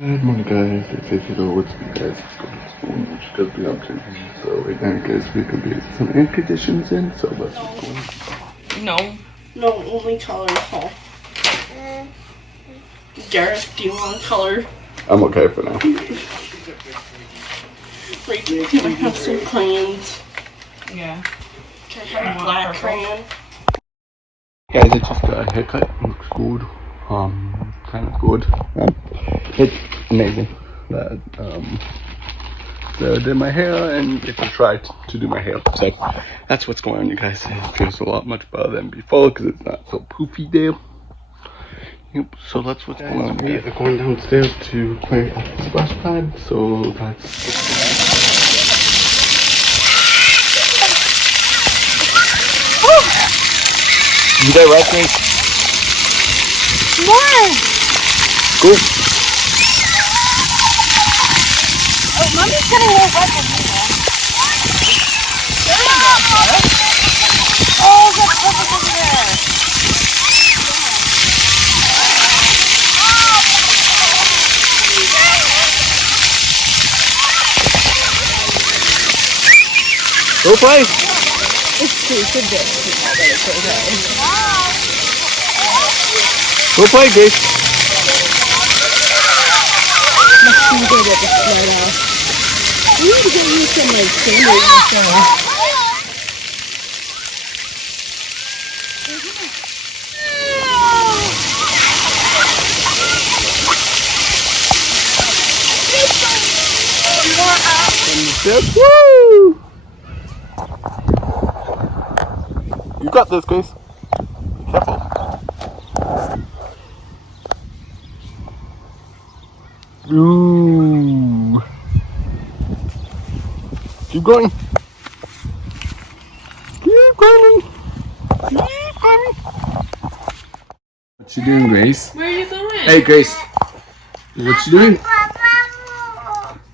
Good morning, guys. It's Ichigo. What's up, guys? Let's go to school. What you guys be up to? So, right now, guys, we're gonna get some air conditions in. So, let's go. No, only color. Oh. Gareth, do you want color? I'm okay for now. Like, can I have some crayons? Yeah. Can I have a black crayon? Guys, I just got a haircut. Looks good. Kind of good. It's amazing that so I did my hair and get to try to do my hair. So that's what's going on, you guys. It feels a lot much better than before because it's not so poofy there. Yep. So that's what's going on. We are going downstairs to play at the splash pad. So that's. You got right, Grace? More! Cool. Oh, Mommy's getting a little wet with me now. Oh, that's perfect over there. Go play. It's too big. Go play, Grace. Must be good at the slide off. We need to get you some like sandals. Woo! You got this, Grace. Be careful. Ooh. Keep going. Keep going. Keep going. What you doing, Grace? Where are you going? Hey, Grace. What you doing?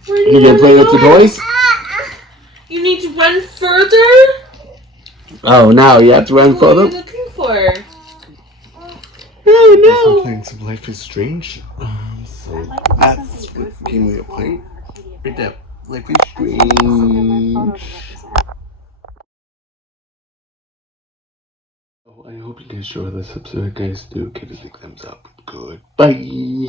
Where are You gonna play with the toys? You need to run further? Oh, now you have to run What are you further? looking for? Oh, no. I'm playing some Life is Strange. So that's what game we are playing. Right there. Life is Strange. I hope you guys enjoyed this episode. Guys, do give it a big thumbs up. Goodbye.